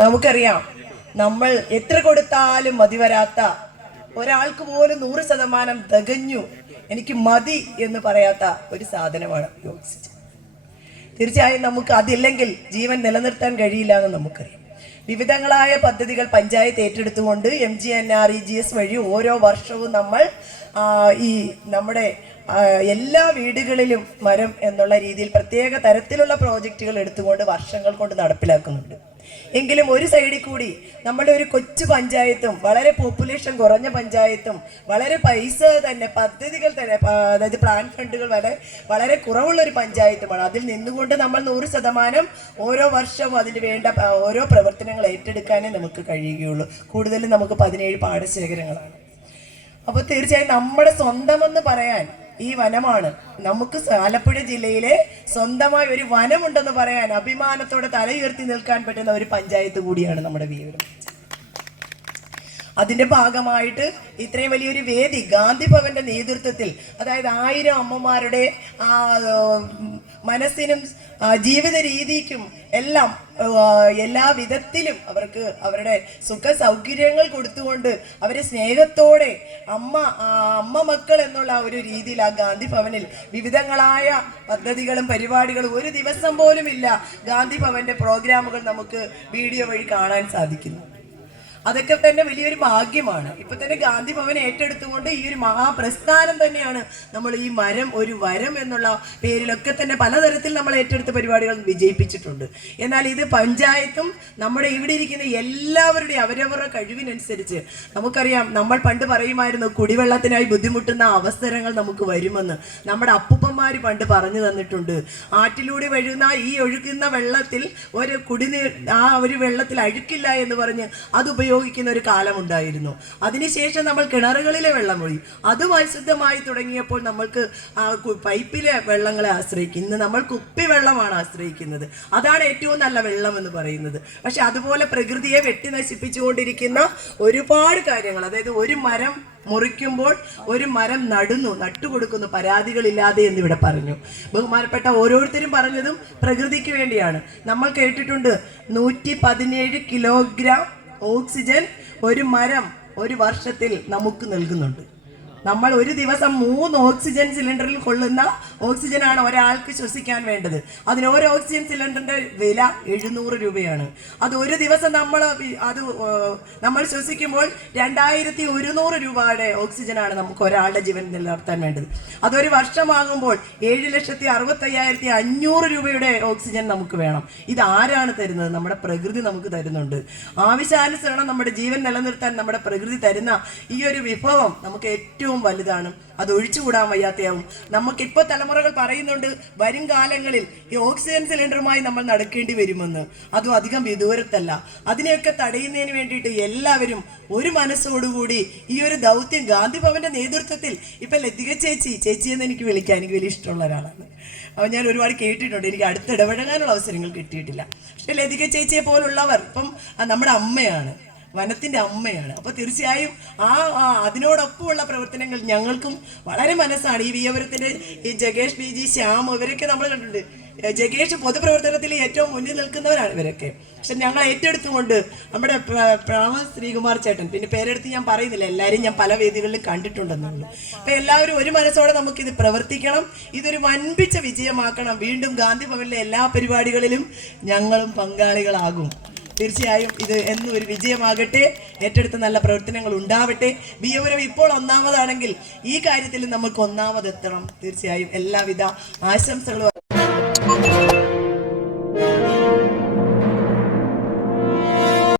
നമുക്കറിയാം നമ്മൾ എത്ര കൊടുത്താലും മതി വരാത്ത ഒരാൾക്ക് പോലും നൂറ് ശതമാനം തികഞ്ഞു എനിക്ക് മതി എന്ന് പറയാത്ത ഒരു സാധനമാണ് ഓക്സിജൻ. തീർച്ചയായും നമുക്ക് അതില്ലെങ്കിൽ ജീവൻ നിലനിർത്താൻ കഴിയില്ല എന്ന് നമുക്കറിയാം. വിവിധങ്ങളായ പദ്ധതികൾ പഞ്ചായത്ത് ഏറ്റെടുത്തുകൊണ്ട് M G N R E G S വഴി ഓരോ വർഷവും നമ്മൾ ഈ നമ്മുടെ എല്ലാ വീടുകളിലും മരം എന്നുള്ള രീതിയിൽ പ്രത്യേക തരത്തിലുള്ള പ്രോജക്റ്റുകൾ എടുത്തുകൊണ്ട് വർഷങ്ങൾ കൊണ്ട് നടപ്പിലാക്കുന്നുണ്ട്. എങ്കിലും ഒരു സൈഡിൽ കൂടി നമ്മുടെ ഒരു കൊച്ചു പഞ്ചായത്തും വളരെ പോപ്പുലേഷൻ കുറഞ്ഞ പഞ്ചായത്തും വളരെ പൈസ തന്നെ പദ്ധതികൾ തന്നെ അതായത് പ്ലാൻ ഫണ്ടുകൾ വളരെ വളരെ കുറവുള്ള ഒരു പഞ്ചായത്തുമാണ്. അതിൽ നിന്നുകൊണ്ട് നമ്മൾ നൂറ് ശതമാനം ഓരോ വർഷവും അതിന് വേണ്ട ഓരോ പ്രവർത്തനങ്ങൾ ഏറ്റെടുക്കാനേ നമുക്ക് കഴിയുകയുള്ളൂ. കൂടുതലും നമുക്ക് പതിനേഴ് പാടശേഖരങ്ങളാണ്. അപ്പോൾ തീർച്ചയായും നമ്മുടെ സ്വന്തമെന്ന് പറയാൻ ഈ വനമാണ്. നമുക്ക് ആലപ്പുഴ ജില്ലയിലെ സ്വന്തമായി ഒരു വനമുണ്ടെന്ന് പറയാൻ അഭിമാനത്തോടെ തലയുയർത്തി നിൽക്കാൻ പറ്റുന്ന ഒരു പഞ്ചായത്ത് കൂടിയാണ് നമ്മുടെ വിയൂരം അതിന്റെ ഭാഗമായിട്ട് ഇത്രയും വലിയൊരു വേദി ഗാന്ധി ഭവന്റെ നേതൃത്വത്തിൽ അതായത് ആയിരം അമ്മമാരുടെ ആ മനസ്സിനും ജീവിത രീതിക്കും എല്ലാം എല്ലാ വിധത്തിലും അവർക്ക് അവരുടെ സുഖ സൗകര്യങ്ങൾ കൊടുത്തുകൊണ്ട് അവരെ സ്നേഹത്തോടെ അമ്മ അമ്മ മക്കൾ എന്നുള്ള ഒരു രീതിയിൽ ആ ഗാന്ധി ഭവനിൽ വിവിധങ്ങളായ പദ്ധതികളും പരിപാടികളും ഒരു ദിവസം പോലും ഇല്ല ഗാന്ധി ഭവന്റെ പ്രോഗ്രാമുകൾ നമുക്ക് വീഡിയോ വഴി കാണാൻ സാധിക്കുന്നു. അതൊക്കെ തന്നെ വലിയൊരു ഭാഗ്യമാണ്. ഇപ്പൊ തന്നെ ഗാന്ധി ഭവൻ ഏറ്റെടുത്തുകൊണ്ട് ഈ ഒരു മഹാപ്രസ്ഥാനം തന്നെയാണ് നമ്മൾ ഈ മരം ഒരു വരം എന്നുള്ള പേരിലൊക്കെ തന്നെ പലതരത്തിൽ നമ്മൾ ഏറ്റെടുത്ത പരിപാടികൾ വിജയിപ്പിച്ചിട്ടുണ്ട്. എന്നാൽ ഇത് പഞ്ചായത്തും നമ്മുടെ ഇവിടെ ഇരിക്കുന്ന എല്ലാവരുടെയും അവരവരുടെ കഴിവിനനുസരിച്ച് നമുക്കറിയാം നമ്മൾ പണ്ട് പറയുമായിരുന്നു കുടിവെള്ളത്തിനായി ബുദ്ധിമുട്ടുന്ന അവസരങ്ങൾ നമുക്ക് വരുമെന്ന്. നമ്മുടെ അപ്പുപ്പന്മാർ പണ്ട് പറഞ്ഞു തന്നിട്ടുണ്ട്. ആറ്റിലൂടെ വഴുന്ന ഈ ഒഴുകുന്ന വെള്ളത്തിൽ ഒരു കുടിനീർ ആ ഒരു വെള്ളത്തിൽ അഴുക്കില്ല എന്ന് പറഞ്ഞ് അത് ഉപയോഗിക്കുന്ന ഒരു കാലമുണ്ടായിരുന്നു. അതിനുശേഷം നമ്മൾ കിണറുകളിലെ വെള്ളം ഒഴി അത് വൈശുദ്ധമായി തുടങ്ങിയപ്പോൾ നമ്മൾക്ക് പൈപ്പിലെ വെള്ളങ്ങളെ ആശ്രയിക്കും ഇന്ന് നമ്മൾ കുപ്പി വെള്ളമാണ് ആശ്രയിക്കുന്നത്. അതാണ് ഏറ്റവും നല്ല വെള്ളം എന്ന് പറയുന്നത്. പക്ഷെ അതുപോലെ പ്രകൃതിയെ വെട്ടി നശിപ്പിച്ചുകൊണ്ടിരിക്കുന്ന ഒരുപാട് കാര്യങ്ങൾ അതായത് ഒരു മരം മുറിക്കുമ്പോൾ ഒരു മരം നടുന്നു നട്ടുകൊടുക്കുന്നു പരാതികളില്ലാതെ എന്ന് ഇവിടെ പറഞ്ഞു. ബഹുമാനപ്പെട്ട ഓരോരുത്തരും പറഞ്ഞതും പ്രകൃതിക്ക് വേണ്ടിയാണ്. നമ്മൾ കേട്ടിട്ടുണ്ട് നൂറ്റി പതിനേഴ് കിലോഗ്രാം ഓക്സിജൻ ഒരു മരം ഒരു വർഷത്തിൽ നമുക്ക് നൽകുന്നുണ്ട്. നമ്മൾ ഒരു ദിവസം മൂന്ന് ഓക്സിജൻ സിലിണ്ടറിൽ കൊള്ളുന്ന ഓക്സിജനാണ് ഒരാൾക്ക് ശ്വസിക്കാൻ വേണ്ടത്. അതിന് ഒരു ഓക്സിജൻ സിലിണ്ടറിന്റെ വില എഴുന്നൂറ് രൂപയാണ്. അത് ഒരു ദിവസം നമ്മൾ അത് നമ്മൾ ശ്വസിക്കുമ്പോൾ രണ്ടായിരത്തി ഒരുന്നൂറ് രൂപയുടെ ഓക്സിജനാണ് നമുക്ക് ഒരാളുടെ ജീവൻ നിലനിർത്താൻ വേണ്ടത്. അതൊരു വർഷമാകുമ്പോൾ ഏഴ് ലക്ഷത്തി അറുപത്തി അയ്യായിരത്തി അഞ്ഞൂറ് രൂപയുടെ ഓക്സിജൻ നമുക്ക് വേണം. ഇത് ആരാണ് തരുന്നത്? നമ്മുടെ പ്രകൃതി നമുക്ക് തരുന്നുണ്ട്. ആവശ്യാനുസരണം നമ്മുടെ ജീവൻ നിലനിർത്താൻ നമ്മുടെ പ്രകൃതി തരുന്ന ഈ ഒരു വിഭവം നമുക്ക് ഏറ്റവും വലുതാണ്. അത് ഒഴിച്ചുകൂടാൻ വയ്യാത്തയാവും. നമുക്കിപ്പോൾ തലമുറകൾ പറയുന്നുണ്ട് വരും കാലങ്ങളിൽ ഈ ഓക്സിജൻ സിലിണ്ടറുമായി നമ്മൾ നടക്കേണ്ടി വരുമെന്ന്. അതും അധികം വിദൂരത്തല്ല. അതിനെയൊക്കെ തടയുന്നതിന് വേണ്ടിയിട്ട് എല്ലാവരും ഒരു മനസ്സോടുകൂടി ഈ ഒരു ദൗത്യം ഗാന്ധി ഭവന്റെ നേതൃത്വത്തിൽ ഇപ്പൊ ലതിക ചേച്ചി ചേച്ചി എന്ന് എനിക്ക് വിളിക്കാൻ എനിക്ക് വലിയ ഇഷ്ടമുള്ള ഒരാളാണ്. അപ്പോൾ ഞാൻ ഒരുപാട് കേട്ടിട്ടുണ്ട്. എനിക്ക് അടുത്ത് ഇടപഴകാനുള്ള അവസരങ്ങൾ കിട്ടിയിട്ടില്ല. പക്ഷെ ലതിക ചേച്ചിയെ പോലുള്ളവർ ഇപ്പം നമ്മുടെ അമ്മയാണ്. വനത്തിന്റെ അമ്മയാണ്. അപ്പോൾ തീർച്ചയായും ആ ആ, അതിനോടൊപ്പമുള്ള പ്രവർത്തനങ്ങൾ ഞങ്ങൾക്കും വളരെ മനസ്സാണ്. ഈ വിയപുരത്തിന്റെ ഈ ജഗേഷ് ബി ജി ശ്യാം ഇവരൊക്കെ നമ്മൾ കണ്ടിട്ടുണ്ട്. ജഗേഷ് പൊതുപ്രവർത്തനത്തിൽ ഏറ്റവും മുന്നിൽ നിൽക്കുന്നവരാണ് ഇവരൊക്കെ. പക്ഷെ ഞങ്ങൾ ഏറ്റെടുത്തുകൊണ്ട് നമ്മുടെ പ്രാമ ശ്രീകുമാർ ചേട്ടൻ പിന്നെ പേരെടുത്ത് ഞാൻ പറയുന്നില്ല എല്ലാവരും ഞാൻ പല വേദികളിലും കണ്ടിട്ടുണ്ടെന്നുള്ളൂ. അപ്പം എല്ലാവരും ഒരു മനസ്സോടെ നമുക്കിത് പ്രവർത്തിക്കണം ഇതൊരു വൻപിച്ച വിജയമാക്കണം. വീണ്ടും ഗാന്ധി ഭവനിലെ എല്ലാ പരിപാടികളിലും ഞങ്ങളും പങ്കാളികളാകും. തീർച്ചയായും ഇത് എന്നും ഒരു വിജയമാകട്ടെ. ഏറ്റെടുത്ത നല്ല പ്രവർത്തനങ്ങൾ ഉണ്ടാവട്ടെ. ബിയപുരം ഇപ്പോൾ ഒന്നാമതാണെങ്കിൽ ഈ കാര്യത്തിൽ നമുക്ക് ഒന്നാമതെത്തണം. തീർച്ചയായും എല്ലാവിധ ആശംസകളും